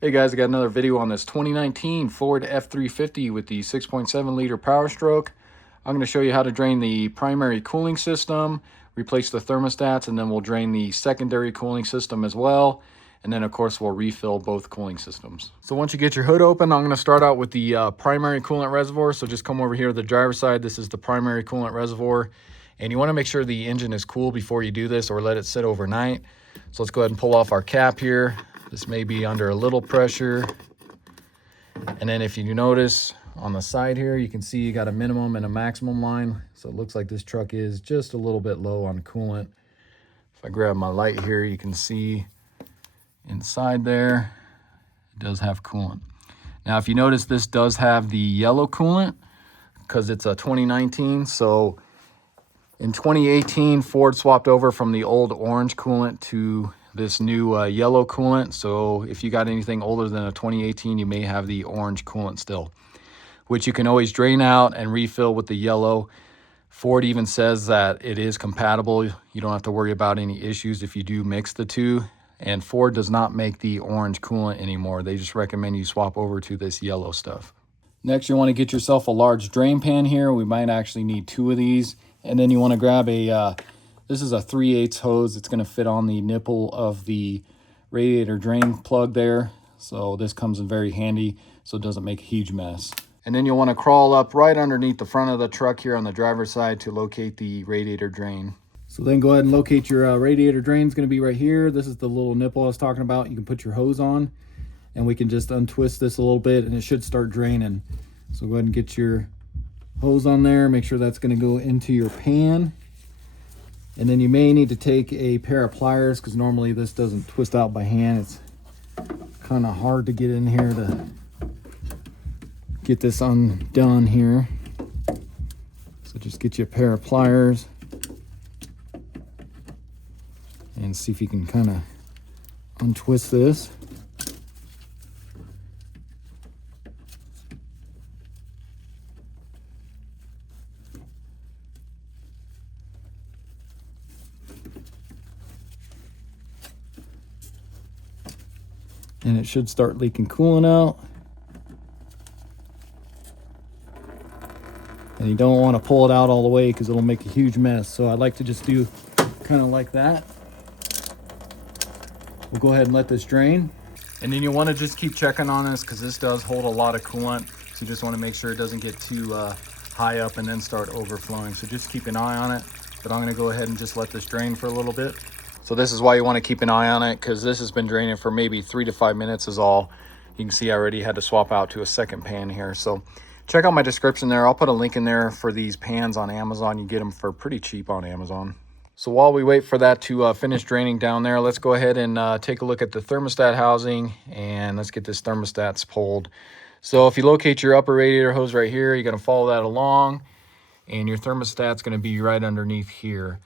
Hey guys, I got another video on this 2019 Ford F350 with the 6.7 liter Power Stroke. I'm going to show you how to drain the primary cooling system, replace the thermostats, and then we'll drain the secondary cooling system as well. And then of course we'll refill both cooling systems. So once you get your hood open, I'm going to start out with the primary coolant reservoir. So just come over here to the driver's side. This is the primary coolant reservoir. And you want to make sure the engine is cool before you do this or let it sit overnight. So let's go ahead and pull off our cap here. This may be under a little pressure. And then if you notice on the side here, you can see you got a minimum and a maximum line. So it looks like this truck is just a little bit low on coolant. If I grab my light here, you can see inside there, it does have coolant. Now, if you notice, this does have the yellow coolant because it's a 2019. So in 2018, Ford swapped over from the old orange coolant to this new yellow coolant. So if you got anything older than a 2018, you may have the orange coolant still, which you can always drain out and refill with the yellow. Ford even says that it is compatible. You don't have to worry about any issues if you do mix the two. And Ford does not make the orange coolant anymore. They just recommend you swap over to this yellow stuff. Next, you want to get yourself a large drain pan here. We might actually need 2 of these. And then you want to grab a this is a 3/8 hose. It's going to fit on the nipple of the radiator drain plug there. So this comes in very handy so it doesn't make a huge mess. And then you'll want to crawl up right underneath the front of the truck here on the driver's side to locate the radiator drain. So then go ahead and locate your radiator drain. It's going to be right here. This is the little nipple I was talking about. You can put your hose on and we can just untwist this a little bit and it should start draining. So go ahead and get your hose on there. Make sure that's going to go into your pan. And then you may need to take a pair of pliers because normally this doesn't twist out by hand. It's kind of hard to get in here to get this undone here. So just get you a pair of pliers and see if you can kind of untwist this. And it should start leaking coolant out. And you don't want to pull it out all the way because it'll make a huge mess. So I like to just do kind of like that. We'll go ahead and let this drain. And then you want to just keep checking on this because this does hold a lot of coolant. So you just want to make sure it doesn't get too high up and then start overflowing. So just keep an eye on it. But I'm going to go ahead and just let this drain for a little bit. So this is why you want to keep an eye on it because this has been draining for maybe 3 to 5 minutes is all. You can see I already had to swap out to a second pan here. So check out my description there. I'll put a link in there for these pans on Amazon. You get them for pretty cheap on Amazon. So while we wait for that to finish draining down there, let's go ahead and take a look at the thermostat housing and let's get this thermostat pulled. So if you locate your upper radiator hose right here, you're going to follow that along and your thermostat's going to be right underneath here.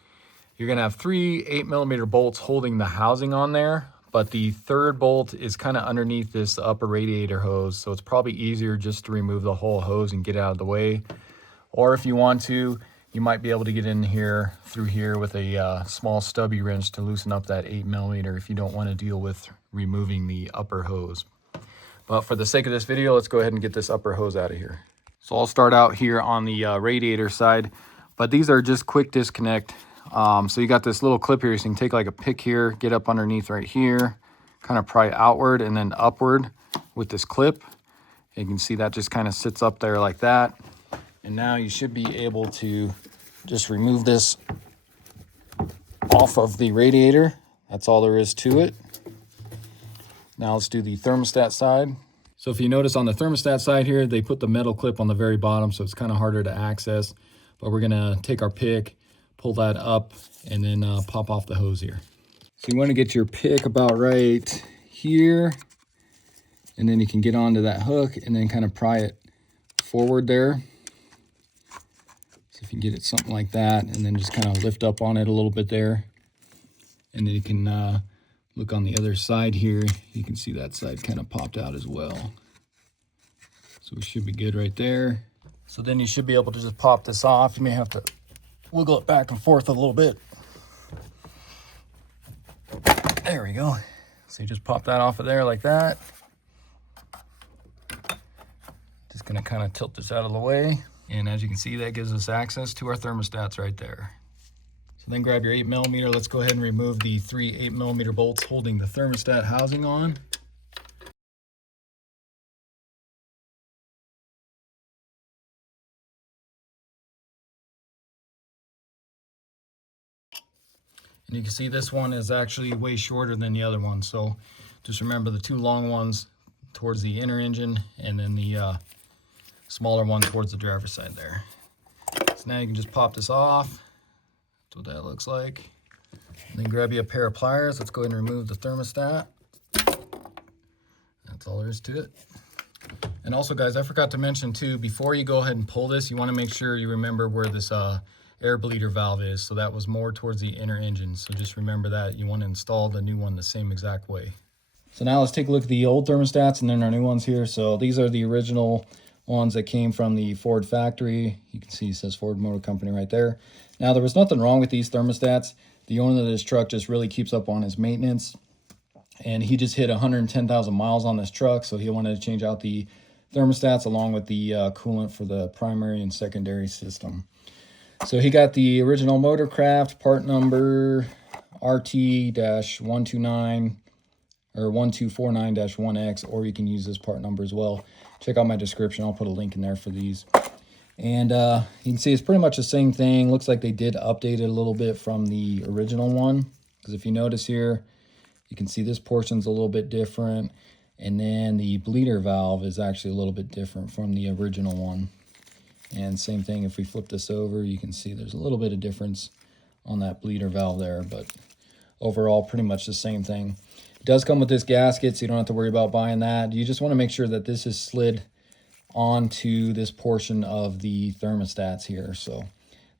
You're going to have 3 8mm bolts holding the housing on there, but the third bolt is kind of underneath this upper radiator hose. So it's probably easier just to remove the whole hose and get it out of the way. Or if you want to, you might be able to get in here through here with a small stubby wrench to loosen up that 8mm if you don't want to deal with removing the upper hose. But for the sake of this video, let's go ahead and get this upper hose out of here. So I'll start out here on the radiator side, but these are just quick disconnect. So you got this little clip here, so you can take like a pick here, get up underneath right here, kind of pry outward and then upward with this clip. You can see that just kind of sits up there like that. And now you should be able to just remove this off of the radiator. That's all there is to it. Now let's do the thermostat side. So if you notice on the thermostat side here, they put the metal clip on the very bottom, so it's kind of harder to access. But we're gonna take our pick, pull that up, and then pop off the hose here. So you want to get your pick about right here, and then you can get onto that hook and then kind of pry it forward there. So if you get it something like that, and then just kind of lift up on it a little bit there. And then you can look on the other side here. You can see that side kind of popped out as well. So we should be good right there. So then you should be able to just pop this off. You may have to wiggle it back and forth a little bit. There we go. So you just pop that off of there like that. gonna kind of tilt this out of the way. And as you can see, that gives us access to our thermostats right there. So then grab your 8mm. Let's go ahead and remove the 3 8mm bolts holding the thermostat housing on. And you can see this one is actually way shorter than the other one. So just remember the 2 long ones towards the inner engine, and then the smaller one towards the driver's side there. So now you can just pop this off. That's what that looks like. And then grab you a pair of pliers. Let's go ahead and remove the thermostat. That's all there is to it. And also, guys, I forgot to mention too, before you go ahead and pull this, you want to make sure you remember where this air bleeder valve is. So that was more towards the inner engine. So just remember that. You want to install the new one the same exact way. So now let's take a look at the old thermostats and then our new ones here. So these are the original ones that came from the Ford factory. You can see it says Ford Motor Company right there. Now, there was nothing wrong with these thermostats. The owner of this truck just really keeps up on his maintenance. And he just hit 110,000 miles on this truck. So he wanted to change out the thermostats along with the coolant for the primary and secondary system. So he got the original Motorcraft part number RT-129 or 1249-1X, or you can use this part number as well. Check out my description. I'll put a link in there for these. And you can see it's pretty much the same thing. Looks like they did update it a little bit from the original one. Because if you notice here, you can see this portion's a little bit different. And then the bleeder valve is actually a little bit different from the original one. And same thing, if we flip this over, you can see there's a little bit of difference on that bleeder valve there, but overall pretty much the same thing. It does come with this gasket, so you don't have to worry about buying that. You just want to make sure that this is slid onto this portion of the thermostats here. So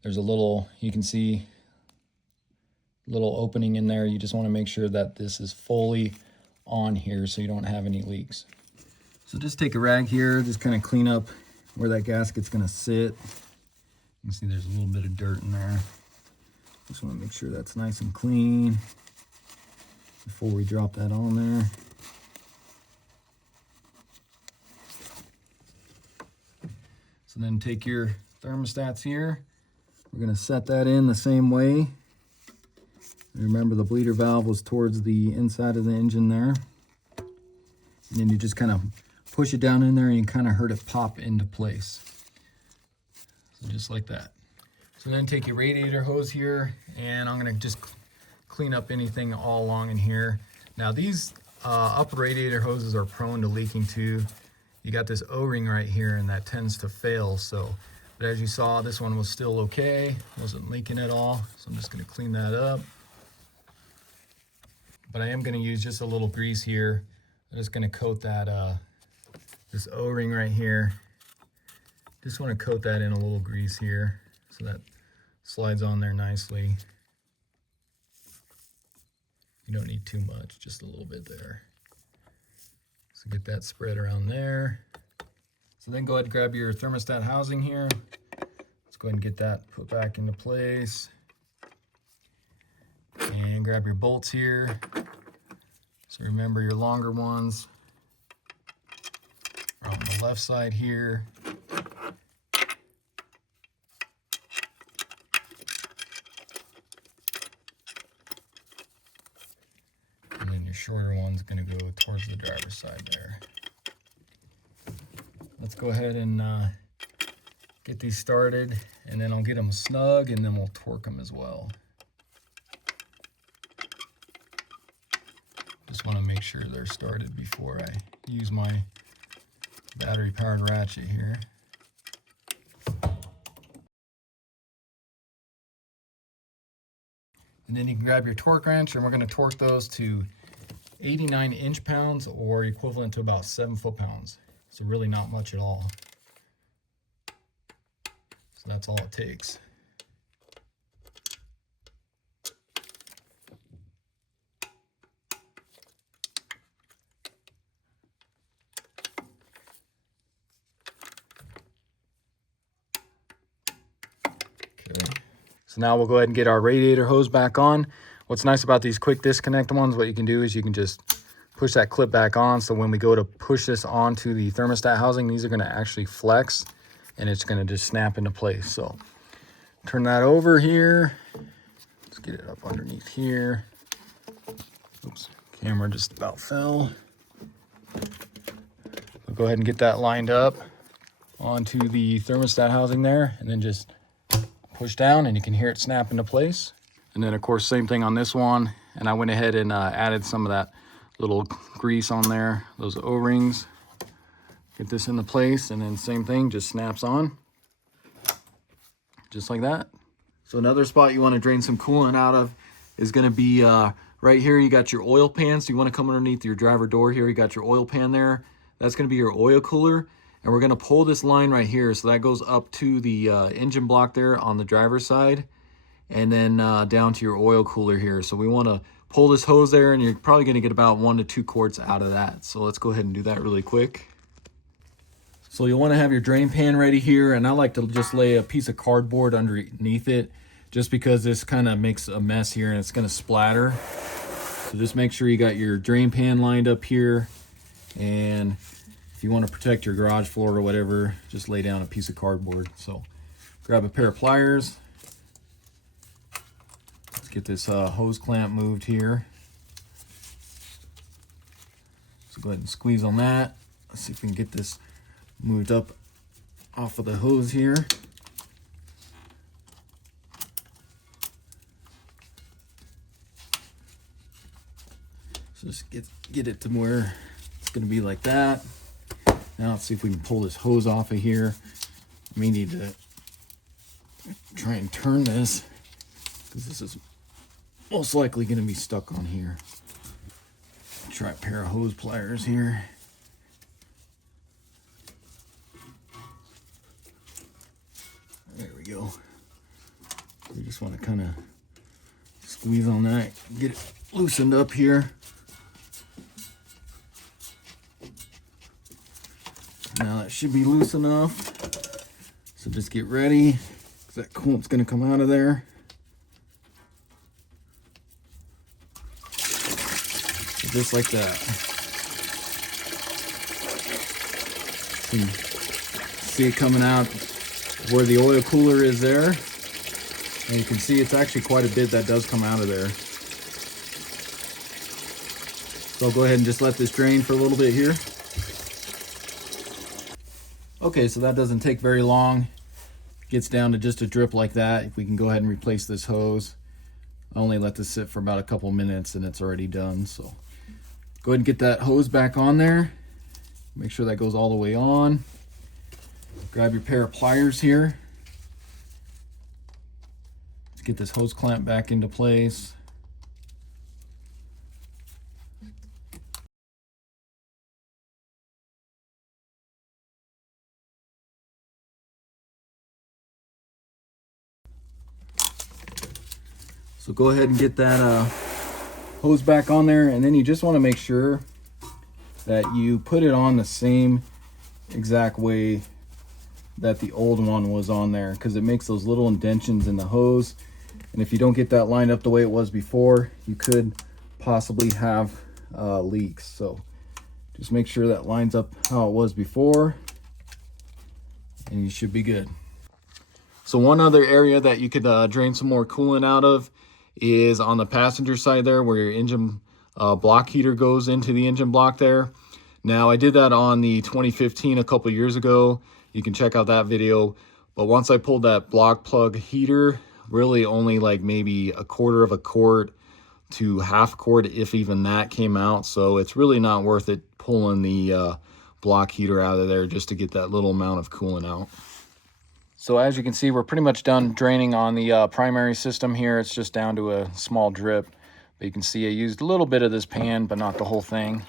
there's a little, you can see a little opening in there. You just want to make sure that this is fully on here so you don't have any leaks. So just take a rag here, just kind of clean up where that gasket's going to sit. You can see there's a little bit of dirt in there. Just want to make sure that's nice and clean before we drop that on there. So then take your thermostats here. We're going to set that in the same way. Remember, the bleeder valve was towards the inside of the engine there. And then you just kind of push it down in there and you kind of heard it pop into place. So just like that. So then take your radiator hose here, and I'm going to just clean up anything all along in here. Now these upper radiator hoses are prone to leaking too. You got this O-ring right here and that tends to fail. So, but as you saw, this one was still okay. Wasn't leaking at all. So I'm just going to clean that up. But I am going to use just a little grease here. I'm just going to coat that this O-ring right here. Just want to coat that in a little grease here so that slides on there nicely. You don't need too much, just a little bit there. So get that spread around there. So then go ahead and grab your thermostat housing here. Let's go ahead and get that put back into place. And grab your bolts here. So remember, your longer ones are on the left side here. And then your shorter one's gonna go towards the driver's side there. Let's go ahead and get these started, and then I'll get them snug, and then we'll torque them as well. Just want to make sure they're started before I use my battery powered ratchet here. And then you can grab your torque wrench, and we're going to torque those to 89 inch-pounds or equivalent to about 7 foot-pounds. So really not much at all. So that's all it takes. So now we'll go ahead and get our radiator hose back on. What's nice about these quick disconnect ones, what you can do is you can just push that clip back on. So when we go to push this onto the thermostat housing, these are going to actually flex and it's going to just snap into place. So turn that over here. Let's get it up underneath here. Oops, camera just about fell. So go ahead and get that lined up onto the thermostat housing there, and then just push down and you can hear it snap into place. And then of course, same thing on this one. And I went ahead and added some of that little grease on there, those O-rings. Get this into place, and then same thing, just snaps on. Just like that. So another spot you want to drain some coolant out of is going to be right here. You got your oil pan, so you want to come underneath your driver door here. You got your oil pan there. That's going to be your oil cooler. And we're going to pull this line right here. So that goes up to the engine block there on the driver's side, and then down to your oil cooler here. So we want to pull this hose there, and you're probably going to get about 1 to 2 quarts out of that. So let's go ahead and do that really quick. So you'll want to have your drain pan ready here, and I like to just lay a piece of cardboard underneath it, just because this kind of makes a mess here and it's going to splatter. So just make sure you got your drain pan lined up here, and if you want to protect your garage floor or whatever, just lay down a piece of cardboard. So grab a pair of pliers. Let's get this hose clamp moved here. So go ahead and squeeze on that. Let's see if we can get this moved up off of the hose here. So just get it to where it's going to be like that. Now let's see if we can pull this hose off of here. We need to try and turn this, because this is most likely going to be stuck on here. Try a pair of hose pliers here. There we go. We just want to kind of squeeze on that, get it loosened up here. Now that should be loose enough. So just get ready, because that coolant's going to come out of there. So just like that. You can see it coming out where the oil cooler is there. And you can see it's actually quite a bit that does come out of there. So I'll go ahead and just let this drain for a little bit here. Okay, so that doesn't take very long. Gets down to just a drip like that. If we can go ahead and replace this hose. I only let this sit for about a couple minutes and it's already done. So go ahead and get that hose back on there. Make sure that goes all the way on. Grab your pair of pliers here. Let's get this hose clamp back into place. So go ahead and get that hose back on there, and then you just want to make sure that you put it on the same exact way that the old one was on there, because it makes those little indentions in the hose, and if you don't get that lined up the way it was before, you could possibly have leaks. So just make sure that lines up how it was before, and you should be good. So one other area that you could drain some more coolant out of is on the passenger side there, where your engine block heater goes into the engine block there. Now I did that on the 2015 a couple years ago. You can check out that video. But once I pulled that block plug heater, really only like maybe a quarter of a quart to half quart, if even that, came out. So it's really not worth it pulling the block heater out of there just to get that little amount of coolant out. So as you can see, we're pretty much done draining on the primary system here. It's just down to a small drip. But you can see I used a little bit of this pan, but not the whole thing.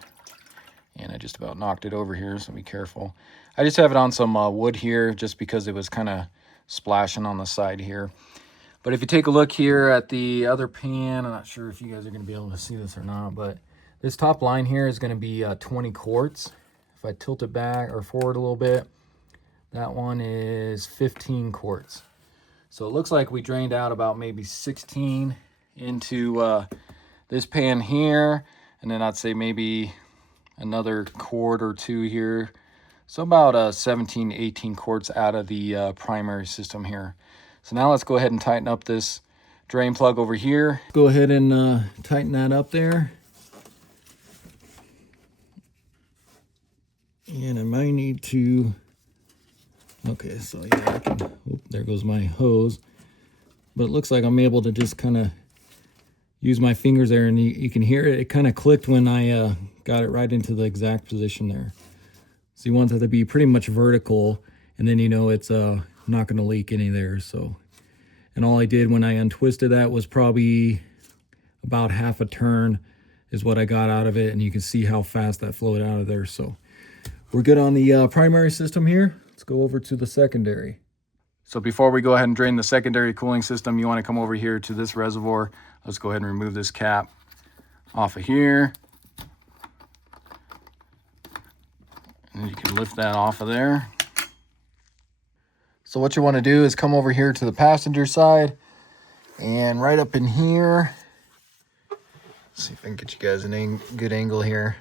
And I just about knocked it over here, so be careful. I just have it on some wood here just because it was kind of splashing on the side here. But if you take a look here at the other pan, I'm not sure if you guys are going to be able to see this or not, but this top line here is going to be 20 quarts. If I tilt it back or forward a little bit, that one is 15 quarts. So it looks like we drained out about maybe 16 into this pan here. and then I'd say maybe another quart or two here. So about 17, 18 quarts out of the primary system here. So now let's go ahead and tighten up this drain plug over here. Go ahead and tighten that up there. And I might need to, okay, so yeah, I can, oh, there goes my hose. But it looks like I'm able to just kind of use my fingers there, and you can hear it. It kind of clicked when I got it right into the exact position there. So you want that to be pretty much vertical, and then you know it's not going to leak any there. So, and all I did when I untwisted that was probably about half a turn is what I got out of it, and you can see how fast that flowed out of there. So we're good on the primary system here. Let's go over to the secondary. So before we go ahead and drain the secondary cooling system, you want to come over here to this reservoir. Let's go ahead and remove this cap off of here. And you can lift that off of there. So what you want to do is come over here to the passenger side, and right up in here, let's see if I can get you guys a good angle here.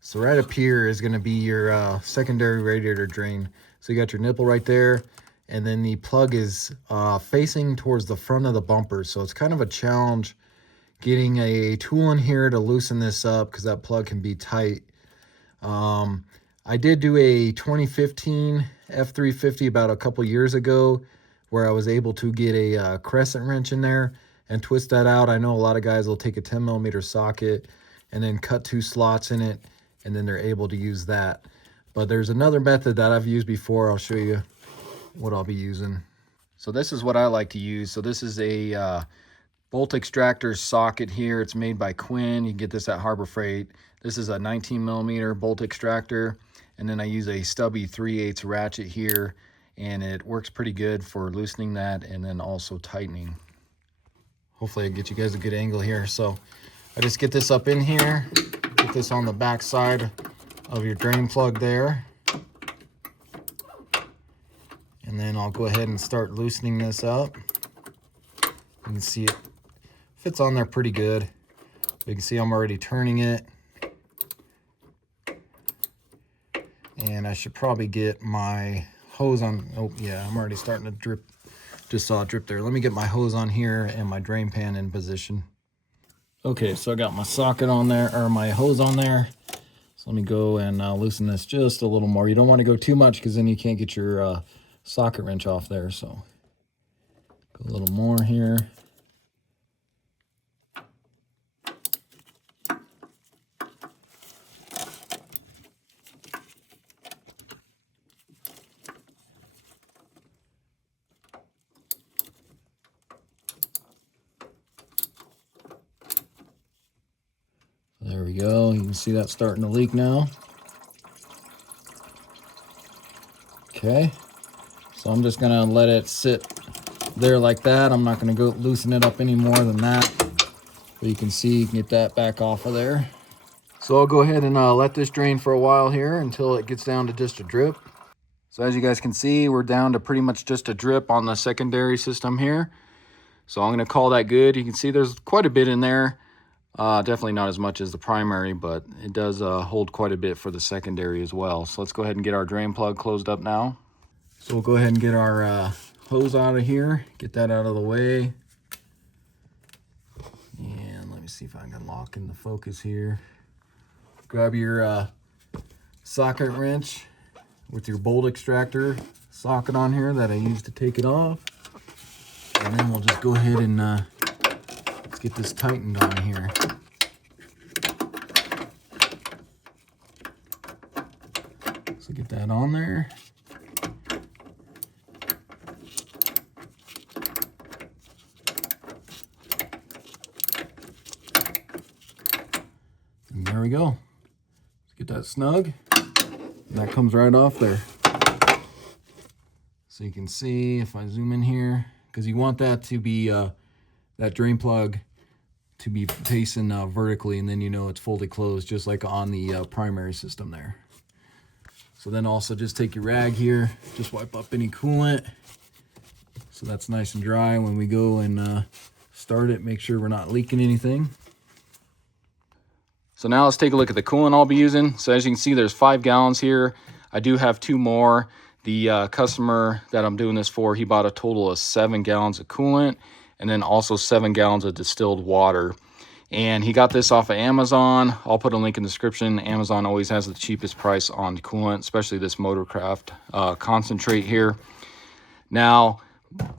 So right up here is going to be your secondary radiator drain. So you got your nipple right there, and then the plug is facing towards the front of the bumper. So it's kind of a challenge getting a tool in here to loosen this up because that plug can be tight. I did do a 2015 F350 about a couple years ago where I was able to get a crescent wrench in there and twist that out. I know a lot of guys will take a 10mm socket and then cut 2 slots in it, and then they're able to use that. But there's another method that I've used before. I'll show you what I'll be using. So this is what I like to use. So this is a bolt extractor socket here. It's made by Quinn. You can get this at Harbor Freight. This is a 19mm bolt extractor, and then I use a stubby 3/8 ratchet here, and it works pretty good for loosening that and then also tightening. Hopefully I get you guys a good angle here. So I just get this up in here, get this on the back side of your drain plug there, and then I'll go ahead and start loosening this up. You can see it fits on there pretty good. You can see I'm already turning it, and I should probably get my hose on. Oh yeah, I'm already starting to drip. Just saw it drip there. Let me get my hose on here and my drain pan in position. Okay, so I got my socket on there, or my hose on there. So let me go and loosen this just a little more. You don't want to go too much because then you can't get your socket wrench off there. So go a little more here. There we go. You can see that starting to leak now. Okay, so I'm just gonna let it sit there like that. I'm not gonna go loosen it up any more than that. But you can see, you can get that back off of there. So I'll go ahead and let this drain for a while here until it gets down to just a drip. So as you guys can see, we're down to pretty much just a drip on the secondary system here. So I'm gonna call that good. You can see there's quite a bit in there. Definitely not as much as the primary, but it does hold quite a bit for the secondary as well. So let's go ahead and get our drain plug closed up now. So we'll go ahead and get our hose out of here, get that out of the way. And let me see if I can lock in the focus here. Grab your socket wrench with your bolt extractor socket on here that I used to take it off. And then we'll just go ahead and let's get this tightened on here. So get that on there. And there we go. Let's get that snug. And that comes right off there. So you can see if I zoom in here, because you want that to be that drain plug to be facing vertically, and then you know it's fully closed, just like on the primary system there. So then also just take your rag here, just wipe up any coolant so that's nice and dry when we go and start it. Make sure we're not leaking anything. So now let's take a look at the coolant I'll be using. So as you can see, there's 5 gallons here. I do have 2 more. The customer that I'm doing this for, he bought a total of 7 gallons of coolant and then also 7 gallons of distilled water. And he got this off of Amazon. I'll put a link in the description. Amazon always has the cheapest price on coolant, especially this motorcraft concentrate here. Now,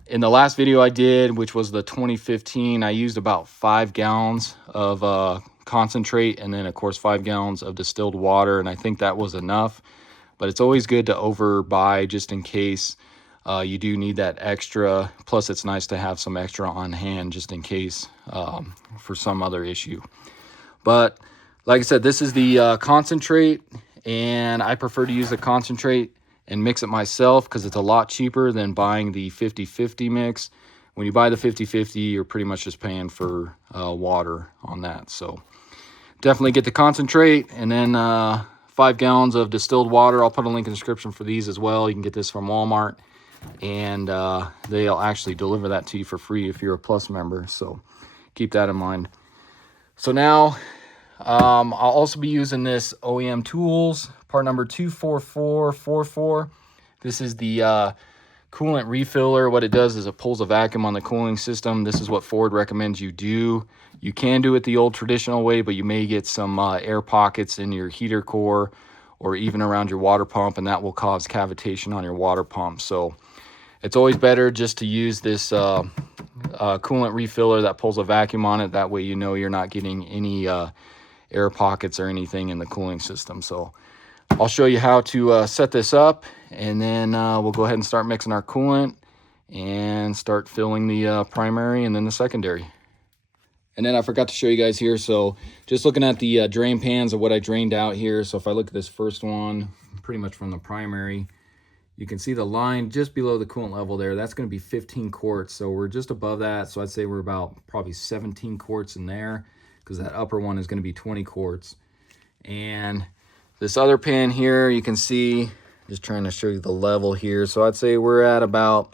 in the last video I did, which was the 2015, I used about 5 gallons of concentrate and then of course 5 gallons of distilled water, and I think that was enough. But it's always good to overbuy just in case you do need that extra. Plus it's nice to have some extra on hand just in case for some other issue. But like I said, this is the concentrate, and I prefer to use the concentrate and mix it myself because it's a lot cheaper than buying the 50-50 mix. When you buy the 50-50, you're pretty much just paying for water on that. So definitely get the concentrate, and then 5 gallons of distilled water. I'll put a link in the description for these as well. You can get this from Walmart, and they'll actually deliver that to you for free if you're a Plus member. So keep that in mind. So now I'll also be using this OEM Tools part number 24444. This is the coolant refiller. What it does is it pulls a vacuum on the cooling system. This is what Ford recommends you do. You can do it the old traditional way, but you may get some air pockets in your heater core or even around your water pump, and that will cause cavitation on your water pump. So it's always better just to use this coolant refiller that pulls a vacuum on it. That way you know you're not getting any air pockets or anything in the cooling system. So I'll show you how to set this up, and then we'll go ahead and start mixing our coolant and start filling the primary and then the secondary. And then I forgot to show you guys here, so just looking at the drain pans of what I drained out here. So if I look at this first one, pretty much from the primary, you can see the line just below the coolant level there. That's going to be 15 quarts, so we're just above that. So I'd say we're about probably 17 quarts in there, because that upper one is going to be 20 quarts. And this other pan here, you can see, just trying to show you the level here. So I'd say we're at about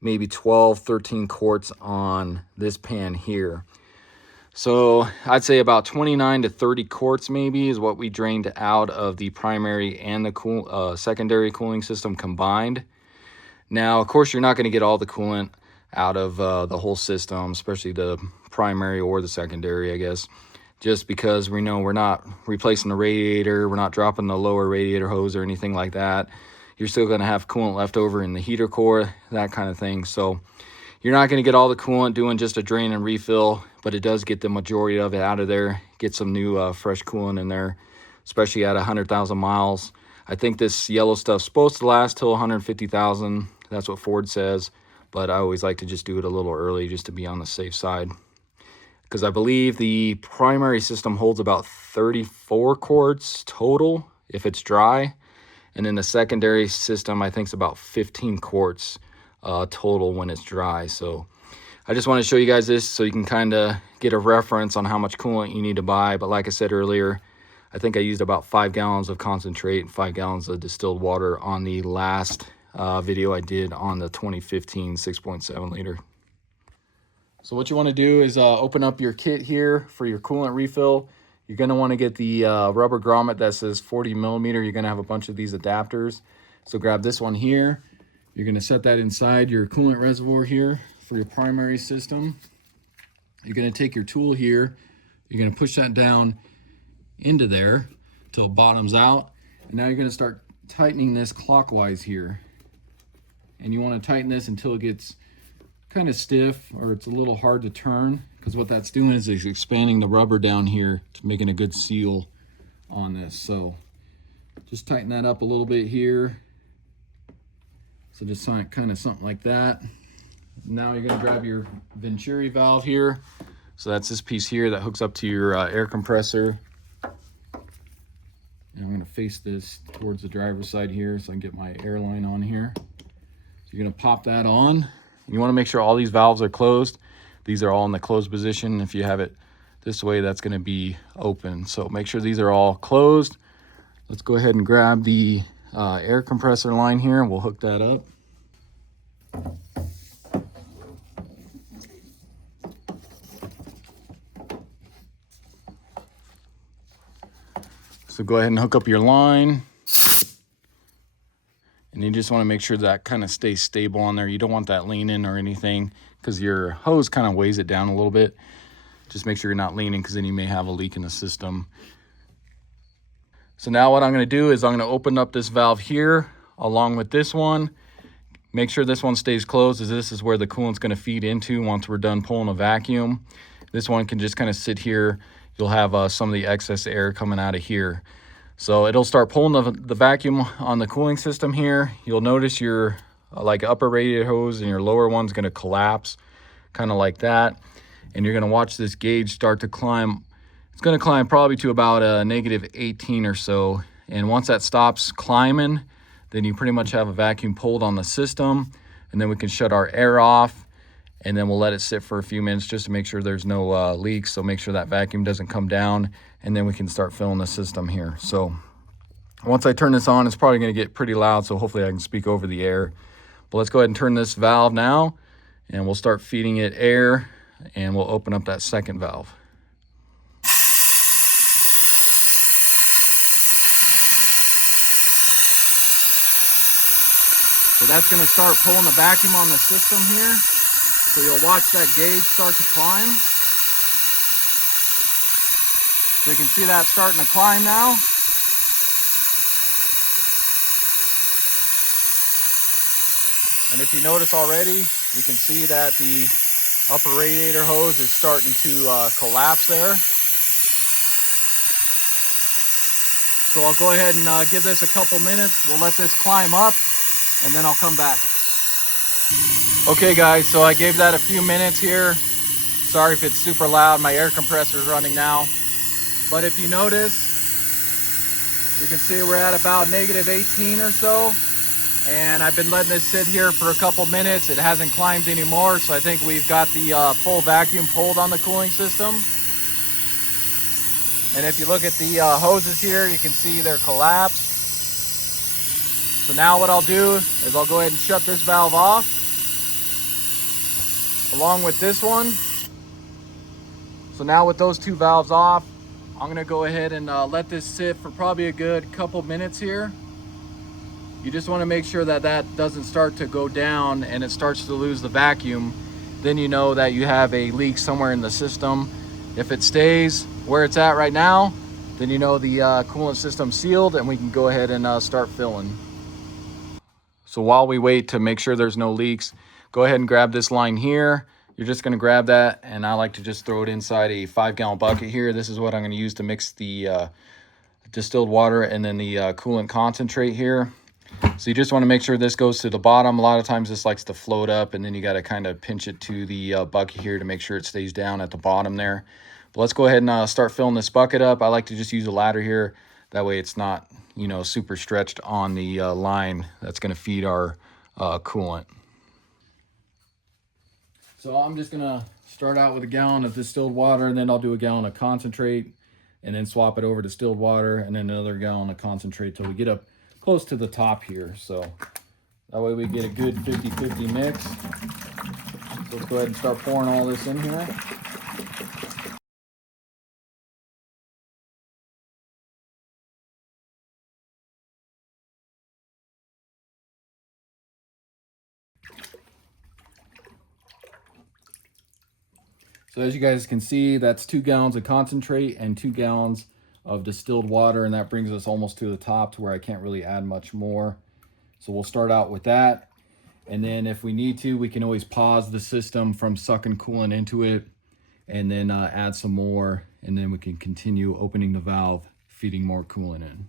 maybe 12, 13 quarts on this pan here. So I'd say about 29 to 30 quarts maybe is what we drained out of the primary and the secondary cooling system combined. Now, of course, you're not going to get all the coolant out of the whole system, especially the primary or the secondary, I guess. Just because we know we're not replacing the radiator, we're not dropping the lower radiator hose or anything like that. You're still going to have coolant left over in the heater core, that kind of thing. So you're not going to get all the coolant doing just a drain and refill, but it does get the majority of it out of there. Get some new fresh coolant in there, especially at 100,000 miles. I think this yellow stuff's supposed to last till 150,000. That's what Ford says, but I always like to just do it a little early just to be on the safe side, because I believe the primary system holds about 34 quarts total if it's dry, and then the secondary system I think is about 15 quarts total when it's dry. So I just want to show you guys this so you can kind of get a reference on how much coolant you need to buy. But like I said earlier, I think I used about 5 gallons of concentrate and 5 gallons of distilled water on the last video I did on the 2015 6.7 liter. So what you want to do is open up your kit here for your coolant refill. You're going to want to get the rubber grommet that says 40 millimeter. You're going to have a bunch of these adapters. So grab this one here. You're going to set that inside your coolant reservoir here for your primary system. You're going to take your tool here. You're going to push that down into there till it bottoms out. And now you're going to start tightening this clockwise here. And you want to tighten this until it gets kind of stiff or it's a little hard to turn, because what that's doing is it's expanding the rubber down here to making a good seal on this. So just tighten that up a little bit here. So just kind of something like that. Now you're going to grab your Venturi valve here. So that's this piece here that hooks up to your air compressor. And I'm going to face this towards the driver's side here so I can get my air line on here. So you're going to pop that on. You want to make sure all these valves are closed. These are all in the closed position. If you have it this way, that's going to be open. So make sure these are all closed. Let's go ahead and grab the air compressor line here, and we'll hook that up. So go ahead and hook up your line. And you just want to make sure that kind of stays stable on there. You don't want that leaning or anything because your hose kind of weighs it down a little bit. Just make sure you're not leaning because then you may have a leak in the system. So now what I'm going to do is I'm going to open up this valve here along with this one. Make sure this one stays closed, as this is where the coolant's going to feed into once we're done pulling a vacuum. This one can just kind of sit here. You'll have some of the excess air coming out of here. So it'll start pulling the vacuum on the cooling system here. You'll notice your like upper radiator hose and your lower one's going to collapse, kind of like that. And you're going to watch this gauge start to climb. It's going to climb probably to about -18 or so. And once that stops climbing, then you pretty much have a vacuum pulled on the system. And then we can shut our air off. And then we'll let it sit for a few minutes just to make sure there's no leaks. So make sure that vacuum doesn't come down. And then we can start filling the system here. So once I turn this on, it's probably going to get pretty loud. So hopefully I can speak over the air. But let's go ahead and turn this valve now. And we'll start feeding it air. And we'll open up that second valve. So that's going to start pulling the vacuum on the system here. So you'll watch that gauge start to climb. So you can see that starting to climb now. And if you notice already, you can see that the upper radiator hose is starting to collapse there. So I'll go ahead and give this a couple minutes. We'll let this climb up and then I'll come back. Okay guys, so I gave that a few minutes here. Sorry if it's super loud, my air compressor is running now. But if you notice, you can see we're at about -18 or so. And I've been letting this sit here for a couple minutes. It hasn't climbed anymore, so I think we've got the full vacuum pulled on the cooling system. And if you look at the hoses here, you can see they're collapsed. So now what I'll do is I'll go ahead and shut this valve off along with this one. So now with those two valves off, I'm gonna go ahead and let this sit for probably a good couple minutes here. You just wanna make sure that that doesn't start to go down and it starts to lose the vacuum. Then you know that you have a leak somewhere in the system. If it stays where it's at right now, then you know the coolant system's sealed and we can go ahead and start filling. So while we wait to make sure there's no leaks, go ahead and grab this line here. You're just gonna grab that, and I like to just throw it inside a 5-gallon bucket here. This is what I'm gonna use to mix the distilled water and then the coolant concentrate here. So you just wanna make sure this goes to the bottom. A lot of times this likes to float up, and then you gotta kind of pinch it to the bucket here to make sure it stays down at the bottom there. But let's go ahead and start filling this bucket up. I like to just use a ladder here. That way it's not, you know, super stretched on the line that's gonna feed our coolant. So I'm just gonna start out with a gallon of distilled water, and then I'll do a gallon of concentrate, and then swap it over to distilled water, and then another gallon of concentrate till we get up close to the top here. So that way we get a good 50-50 mix. So let's go ahead and start pouring all this in here. So as you guys can see, that's 2 gallons of concentrate and 2 gallons of distilled water, and that brings us almost to the top to where I can't really add much more. So we'll start out with that, and then if we need to, we can always pause the system from sucking coolant into it and then add some more, and then we can continue opening the valve, feeding more coolant in.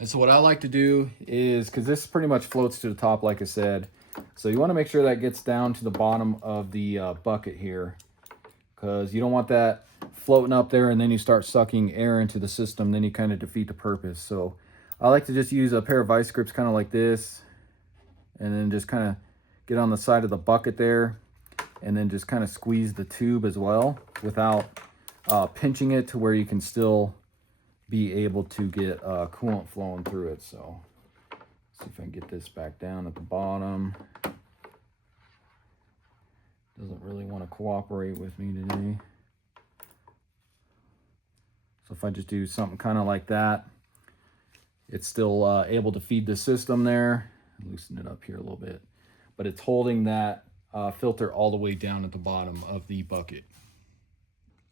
And so what I like to do is, because this pretty much floats to the top like I said, so you want to make sure that gets down to the bottom of the bucket here, because you don't want that floating up there and then you start sucking air into the system, then you kind of defeat the purpose. So I like to just use a pair of vice grips kind of like this, and then just kind of get on the side of the bucket there, and then just kind of squeeze the tube as well without pinching it to where you can still be able to get coolant flowing through it. So see if I can get this back down at the bottom. Doesn't really want to cooperate with me today. So if I just do something kind of like that, it's still able to feed the system there. Loosen it up here a little bit, but it's holding that filter all the way down at the bottom of the bucket.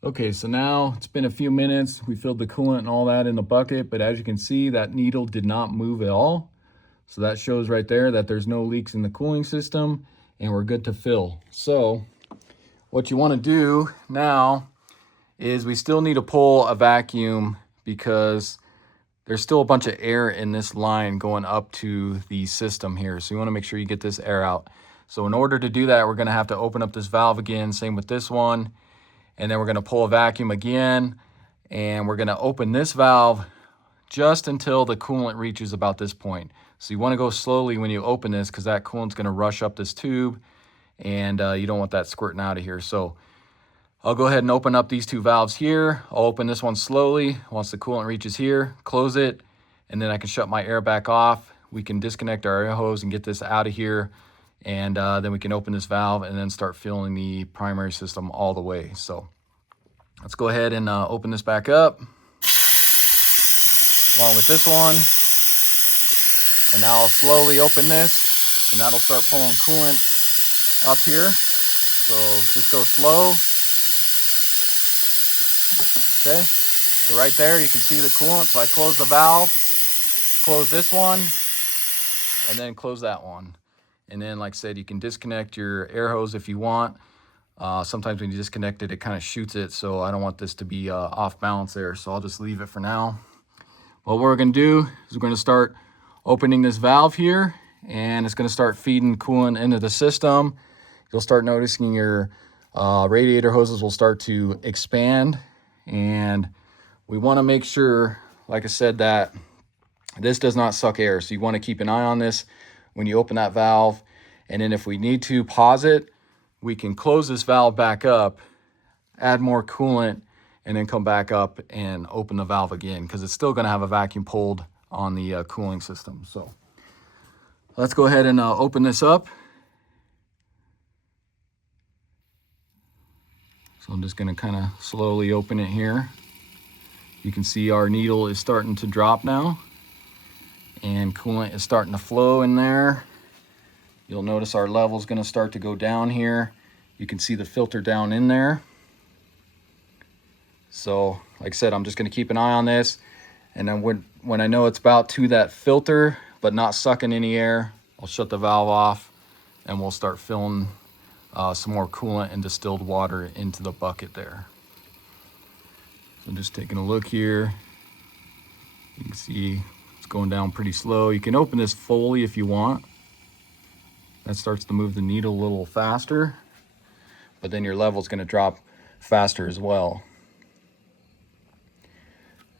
Okay, so now it's been a few minutes. We filled the coolant and all that in the bucket, but as you can see, that needle did not move at all. So that shows right there that there's no leaks in the cooling system and we're good to fill. So what you want to do now is we still need to pull a vacuum because there's still a bunch of air in this line going up to the system here. So you want to make sure you get this air out. So in order to do that, we're going to have to open up this valve again, same with this one. And then we're going to pull a vacuum again, and we're going to open this valve just until the coolant reaches about this point. So you want to go slowly when you open this because that coolant's going to rush up this tube, and you don't want that squirting out of here. So I'll go ahead and open up these two valves here. I'll open this one slowly. Once the coolant reaches here, close it, and then I can shut my air back off. We can disconnect our air hose and get this out of here. And then we can open this valve and then start filling the primary system all the way. So let's go ahead and open this back up along with this one. And now I'll slowly open this and that'll start pulling coolant up here. So just go slow. Okay, so right there you can see the coolant. So I close the valve, close this one, and then close that one. And then, like I said, you can disconnect your air hose if you want. Sometimes when you disconnect it, it kind of shoots it. So I don't want this to be off balance there. So I'll just leave it for now. What we're going to do is we're going to start opening this valve here. And it's going to start feeding coolant into the system. You'll start noticing your radiator hoses will start to expand. And we want to make sure, like I said, that this does not suck air. So you want to keep an eye on this when you open that valve. And then if we need to pause it, we can close this valve back up, add more coolant, and then come back up and open the valve again because it's still going to have a vacuum pulled on the cooling system. So let's go ahead and open this up. So I'm just going to kind of slowly open it here. You can see our needle is starting to drop now. And coolant is starting to flow in there. You'll notice our level is going to start to go down here. You can see the filter down in there. So, like I said, I'm just going to keep an eye on this. And then when I know it's about to that filter, but not sucking any air, I'll shut the valve off and we'll start filling some more coolant and distilled water into the bucket there. So I'm just taking a look here. You can see it's going down pretty slow. You can open this fully if you want. That starts to move the needle a little faster, but then your level is going to drop faster as well.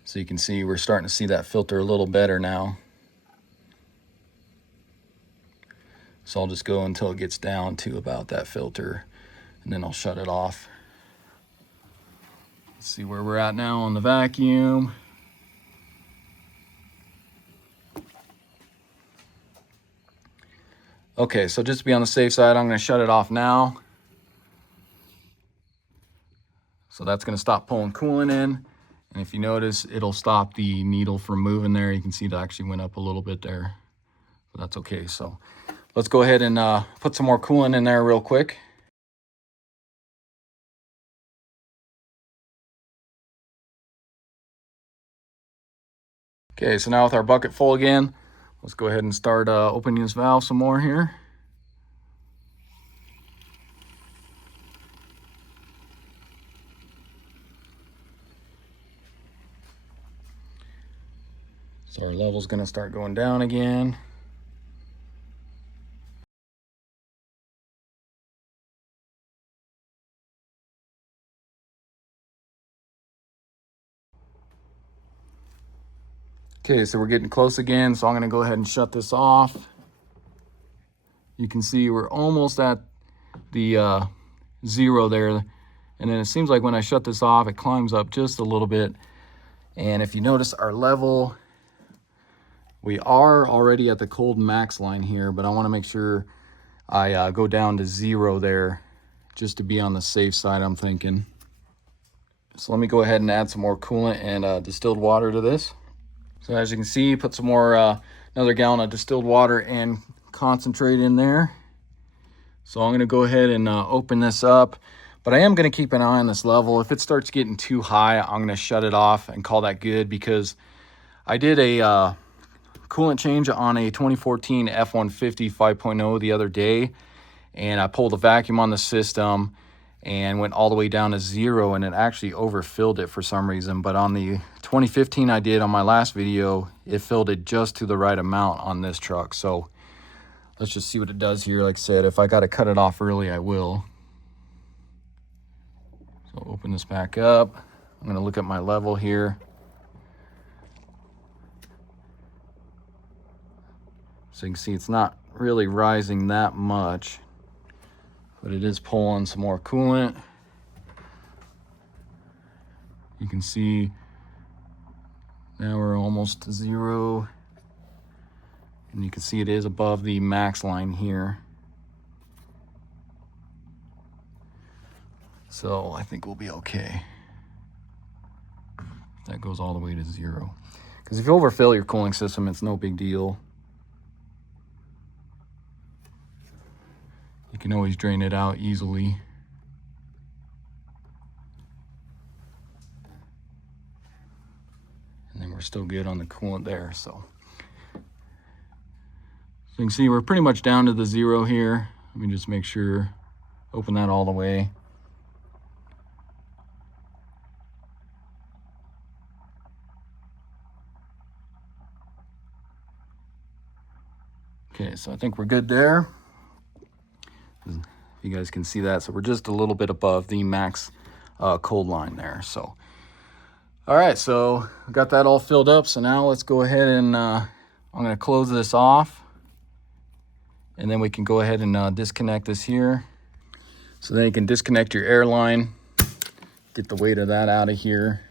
So you can see we're starting to see that filter a little better now. So I'll just go until it gets down to about that filter, and then I'll shut it off. Let's see where we're at now on the vacuum. Okay, so just to be on the safe side, I'm going to shut it off now. So that's going to stop pulling coolant in. And if you notice, it'll stop the needle from moving there. You can see it actually went up a little bit there, but that's okay. So let's go ahead and put some more coolant in there real quick. Okay, so now with our bucket full again, let's go ahead and start opening this valve some more here. So our level's going to start going down again. Okay, so we're getting close again, so I'm going to go ahead and shut this off. You can see we're almost at the 0 there. And then it seems like when I shut this off, it climbs up just a little bit. And if you notice our level, we are already at the cold max line here, but I want to make sure I go down to 0 there just to be on the safe side, I'm thinking. So let me go ahead and add some more coolant and distilled water to this. So as you can see, put some more, another gallon of distilled water and concentrate in there. So I'm gonna go ahead and open this up, but I am gonna keep an eye on this level. If it starts getting too high, I'm gonna shut it off and call that good, because I did a coolant change on a 2014 F-150 5.0 the other day, and I pulled a vacuum on the system and went all the way down to 0, and it actually overfilled it for some reason. But on the 2015 I did on my last video, it filled it just to the right amount on this truck. So let's just see what it does here. Like I said, if I got to cut it off early, I will. So open this back up. I'm going to look at my level here. So you can see it's not really rising that much, but it is pulling some more coolant. You can see now we're almost to 0. And you can see it is above the max line here. So I think we'll be okay. That goes all the way to 0. Because if you overfill your cooling system, it's no big deal. You can always drain it out easily. And then we're still good on the coolant there. So you can see we're pretty much down to the 0 here. Let me just make sure, open that all the way. Okay, so I think we're good there. If you guys can see that, so we're just a little bit above the max cold line there. So, all right, so we got that all filled up. So now let's go ahead and I'm going to close this off, and then we can go ahead and disconnect this here. So then you can disconnect your air line, get the weight of that out of here.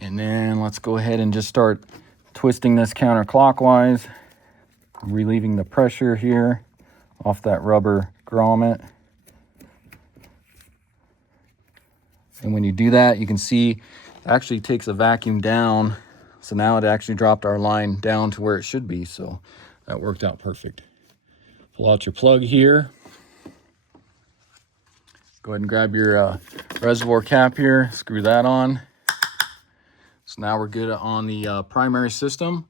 And then let's go ahead and just start twisting this counterclockwise, relieving the pressure here off that rubber grommet. And when you do that, you can see it actually takes a vacuum down. So now it actually dropped our line down to where it should be. So that worked out perfect. Pull out your plug here. Go ahead and grab your reservoir cap here, screw that on. So now we're good on the primary system.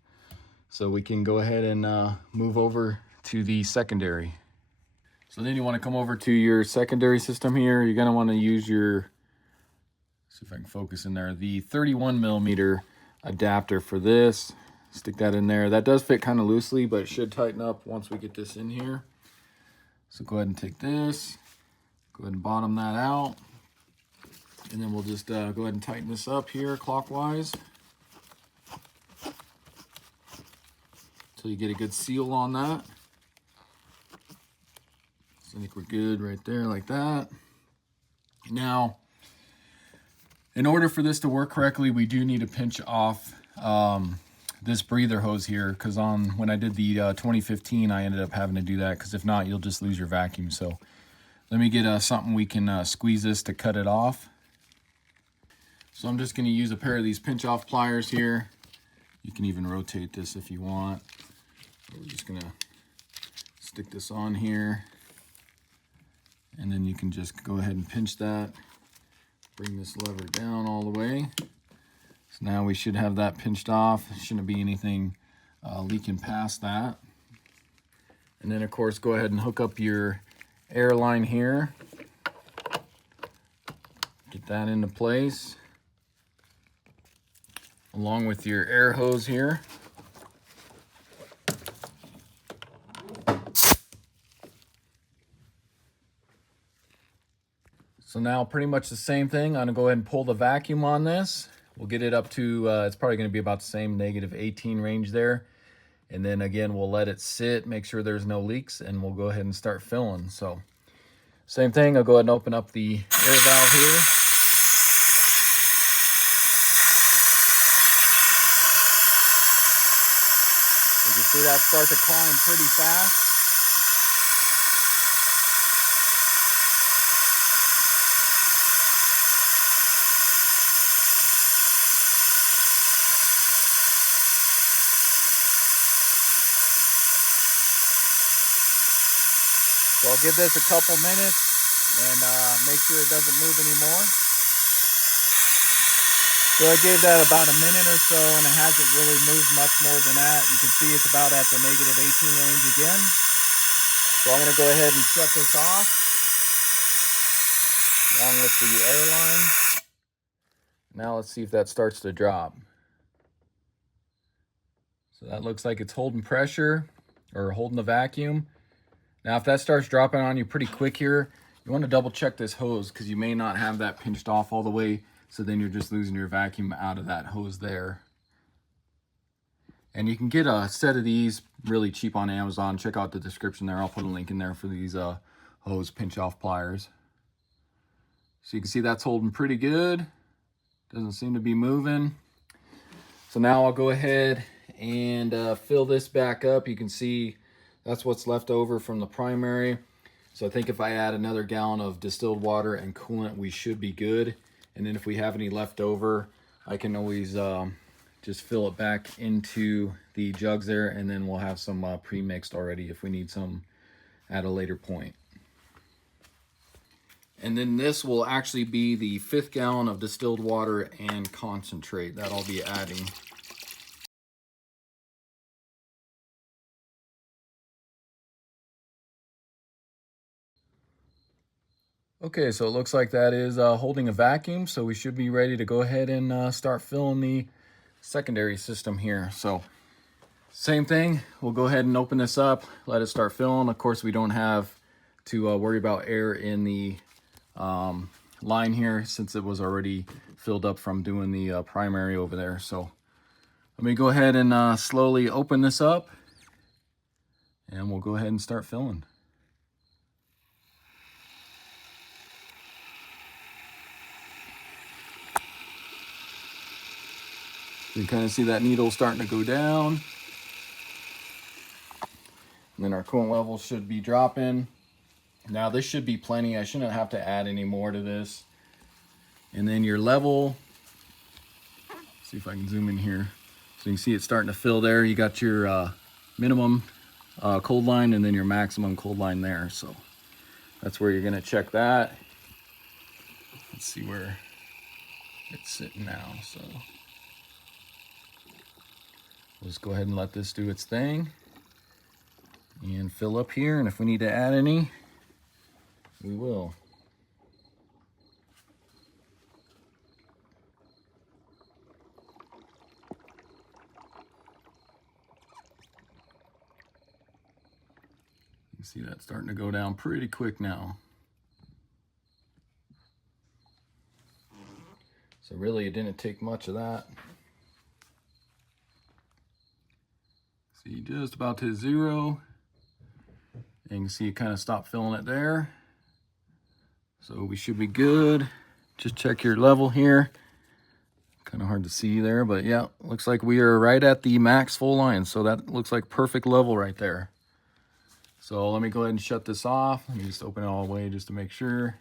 So we can go ahead and move over to the secondary. So then you want to come over to your secondary system here. You're going to want to use your, see if I can focus in there, the 31 millimeter adapter for this. Stick that in there. That does fit kind of loosely, but it should tighten up once we get this in here. So go ahead and take this, go ahead and bottom that out. And then we'll just go ahead and tighten this up here clockwise until you get a good seal on that. So I think we're good right there like that. Now, in order for this to work correctly, we do need to pinch off this breather hose here, because when I did the 2015, I ended up having to do that, because if not, you'll just lose your vacuum. So let me get something we can squeeze this to cut it off. So I'm just going to use a pair of these pinch off pliers here. You can even rotate this if you want. We're just going to stick this on here, and then you can just go ahead and pinch that. Bring this lever down all the way. So now we should have that pinched off. Shouldn't be anything leaking past that. And then of course, go ahead and hook up your air line here. Get that into place, along with your air hose here. So now pretty much the same thing. I'm gonna go ahead and pull the vacuum on this. We'll get it up to, it's probably gonna be about the same -18 range there. And then again, we'll let it sit, make sure there's no leaks, and we'll go ahead and start filling. So same thing, I'll go ahead and open up the air valve here. You can see that start to climb pretty fast. So I'll give this a couple minutes and make sure it doesn't move anymore. So I gave that about a minute or so, and it hasn't really moved much more than that. You can see it's about at the negative 18 range again. So I'm going to go ahead and shut this off along with the air line. Now let's see if that starts to drop. So that looks like it's holding pressure or holding the vacuum. Now if that starts dropping on you pretty quick here, you want to double check this hose because you may not have that pinched off all the way. So then you're just losing your vacuum out of that hose there. And you can get a set of these really cheap on Amazon. Check out the description there. I'll put a link in there for these hose pinch off pliers. So you can see that's holding pretty good. Doesn't seem to be moving. So now I'll go ahead and fill this back up. You can see that's what's left over from the primary. So I think if I add another gallon of distilled water and coolant, we should be good. And then if we have any left over, I can always just fill it back into the jugs there, and then we'll have some pre-mixed already if we need some at a later point. And then this will actually be the 5th gallon of distilled water and concentrate that I'll be adding. Okay, so it looks like that is holding a vacuum, so we should be ready to go ahead and start filling the secondary system here. So same thing, we'll go ahead and open this up, let it start filling. Of course, we don't have to worry about air in the line here since it was already filled up from doing the primary over there. So let me go ahead and slowly open this up, and we'll go ahead and start filling. You can kind of see that needle starting to go down. And then our coolant level should be dropping. Now this should be plenty. I shouldn't have to add any more to this. And then your level, let's see if I can zoom in here. So you can see it's starting to fill there. You got your minimum cold line and then your maximum cold line there. So that's where you're gonna check that. Let's see where it's sitting now. So we'll just go ahead and let this do its thing and fill up here. And if we need to add any, we will. You see that starting to go down pretty quick now. So really, it didn't take much of that. See, just about to 0. And you can see it kind of stopped filling it there. So we should be good. Just check your level here. Kind of hard to see there, but yeah, looks like we are right at the max full line. So that looks like perfect level right there. So let me go ahead and shut this off. Let me just open it all the way just to make sure.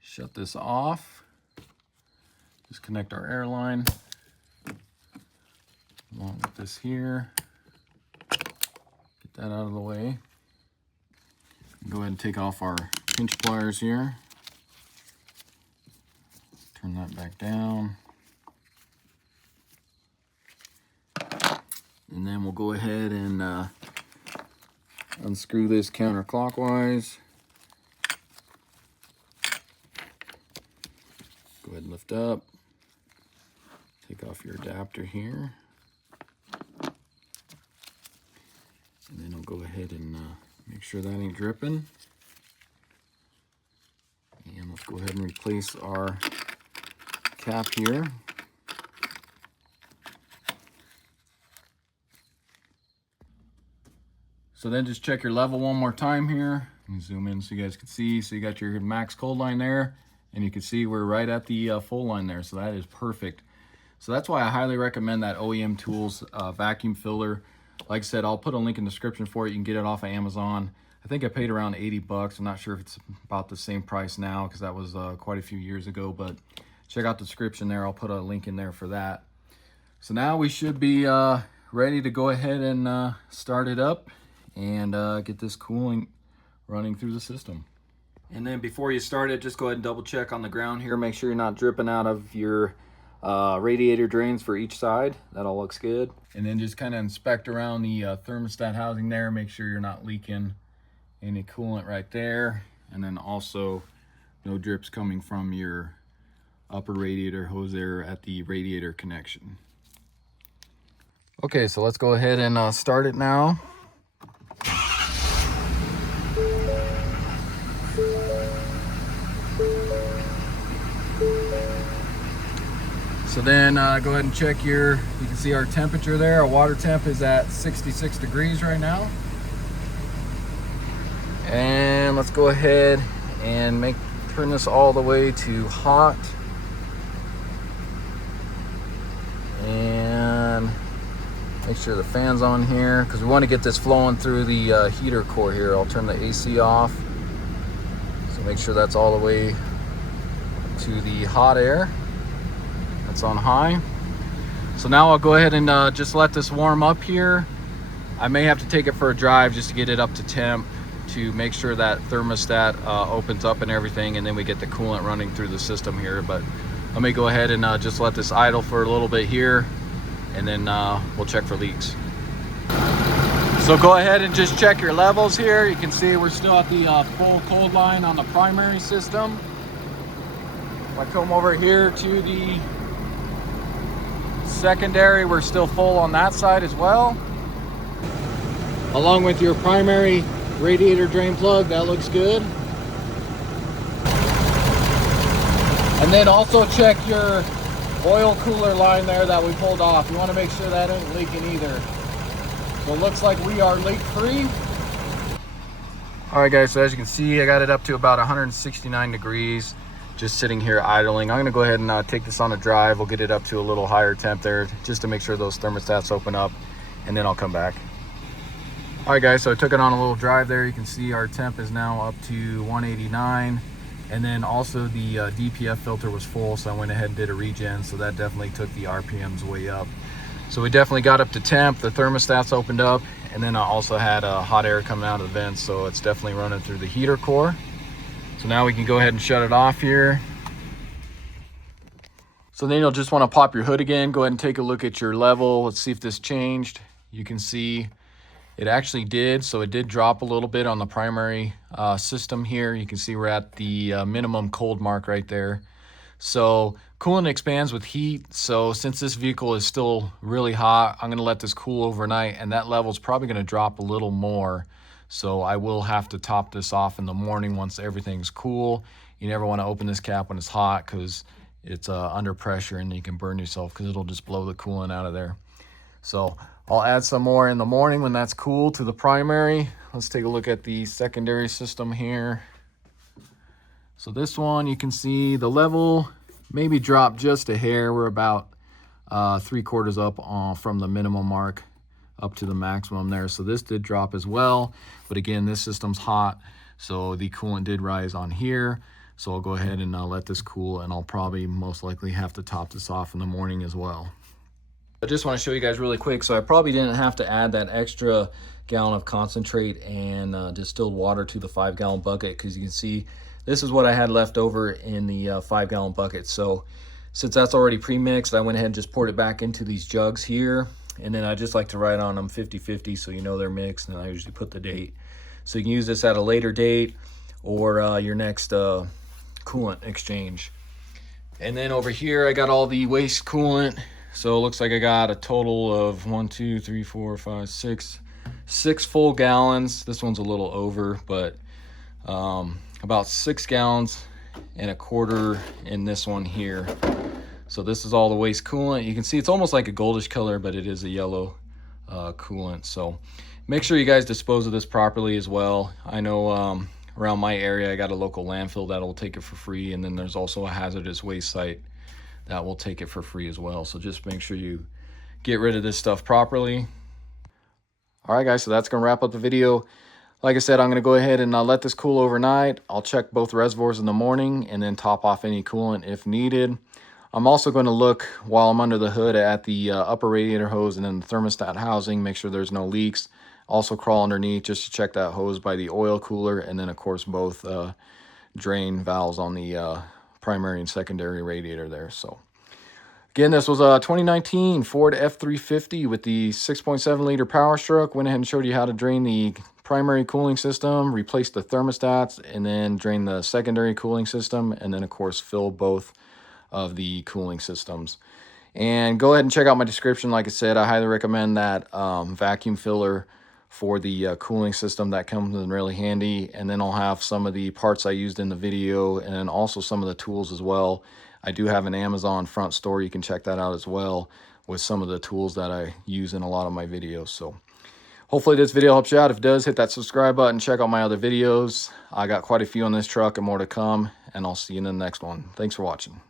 Shut this off. Just connect our air line along with this here. Get that out of the way. Go ahead and take off our pinch pliers here. Turn that back down. And then we'll go ahead and unscrew this counterclockwise. Go ahead and lift up. Take off your adapter here. And then I'll go ahead and make sure that ain't dripping. And let's go ahead and replace our cap here. So then just check your level one more time here. Let me zoom in so you guys can see. So you got your max cold line there, and you can see we're right at the full line there. So that is perfect. So that's why I highly recommend that OEM Tools vacuum filler. Like I said, I'll put a link in the description for it. You can get it off of Amazon. I think I paid around 80 bucks. I'm not sure if it's about the same price now because that was quite a few years ago, but check out the description there. I'll put a link in there for that. So now we should be ready to go ahead and start it up and get this cooling running through the system. And then before you start it, just go ahead and double check on the ground here. Make sure you're not dripping out of your radiator drains for each side. That all looks good. And then just kind of inspect around the thermostat housing there. Make sure you're not leaking any coolant right there. And then also no drips coming from your upper radiator hose there at the radiator connection. Okay, so let's go ahead and start it now. So then go ahead and check you can see our temperature there. Our water temp is at 66 degrees right now. And let's go ahead and turn this all the way to hot. And make sure the fan's on here because we want to get this flowing through the heater core here. I'll turn the AC off. So make sure that's all the way to the hot air. That's on high. So now I'll go ahead and just let this warm up here. I may have to take it for a drive just to get it up to temp to make sure that thermostat opens up and everything, and then we get the coolant running through the system here. But let me go ahead and just let this idle for a little bit here, and then we'll check for leaks. So go ahead and just check your levels here. You can see we're still at the full cold line on the primary system. If I come over here to the secondary, we're still full on that side as well. Along with your primary radiator drain plug, that looks good. And then also check your oil cooler line there that we pulled off. You want to make sure that isn't leaking either. So it looks like we are leak free. All right guys, so as you can see, I got it up to about 169 degrees. Just sitting here idling. I'm gonna go ahead and take this on a drive. We'll get it up to a little higher temp there just to make sure those thermostats open up, and then I'll come back. All right guys, so I took it on a little drive there. You can see our temp is now up to 189, and then also the DPF filter was full, so I went ahead and did a regen, so that definitely took the RPMs way up. So we definitely got up to temp, the thermostats opened up, and then I also had hot air coming out of the vents, so it's definitely running through the heater core. So now we can go ahead and shut it off here. So then you'll just want to pop your hood again. Go ahead and take a look at your level. Let's see if this changed. You can see it actually did. So it did drop a little bit on the primary system here. You can see we're at the minimum cold mark right there. So coolant expands with heat. So since this vehicle is still really hot, I'm going to let this cool overnight, and that level is probably going to drop a little more. So I will have to top this off in the morning once everything's cool. You never want to open this cap when it's hot because it's under pressure and you can burn yourself because it'll just blow the coolant out of there. So I'll add some more in the morning when that's cool to the primary. Let's take a look at the secondary system here. So this one, you can see the level maybe dropped just a hair. We're about 3/4 up from the minimum mark up to the maximum there. So this did drop as well. But again, this system's hot, so the coolant did rise on here. So I'll go ahead and let this cool, and I'll probably most likely have to top this off in the morning as well. I just want to show you guys really quick. So I probably didn't have to add that extra gallon of concentrate and distilled water to the 5-gallon bucket, because you can see this is what I had left over in the 5-gallon bucket. So since that's already pre-mixed, I went ahead and just poured it back into these jugs here. And then I just like to write on them 50/50 so you know they're mixed, and I usually put the date. So you can use this at a later date or your next coolant exchange. And then over here I got all the waste coolant. So it looks like I got a total of 6 full gallons. This one's a little over, but about 6 gallons and a quarter in this one here. So this is all the waste coolant. You can see it's almost like a goldish color, but it is a yellow coolant. So make sure you guys dispose of this properly as well. I know around my area I got a local landfill that'll take it for free, and then there's also a hazardous waste site that will take it for free as well. So just make sure you get rid of this stuff properly. All right guys, so that's gonna wrap up the video. Like I said, I'm gonna go ahead and let this cool overnight. I'll check both reservoirs in the morning and then top off any coolant if needed. I'm also going to look while I'm under the hood at the upper radiator hose and then the thermostat housing, make sure there's no leaks. Also crawl underneath just to check that hose by the oil cooler, and then of course both drain valves on the primary and secondary radiator there. So again, this was a 2019 Ford F350 with the 6.7 liter power stroke. Went ahead and showed you how to drain the primary cooling system, replace the thermostats, and then drain the secondary cooling system, and then of course fill both of the cooling systems. And go ahead and check out my description. Like I said, I highly recommend that vacuum filler for the cooling system. That comes in really handy. And then I'll have some of the parts I used in the video, and then also some of the tools as well. I do have an Amazon front store. You can check that out as well with some of the tools that I use in a lot of my videos. So hopefully this video helps you out. If it does, hit that subscribe button. Check out my other videos. I got quite a few on this truck and more to come, and I'll see you in the next one. Thanks for watching.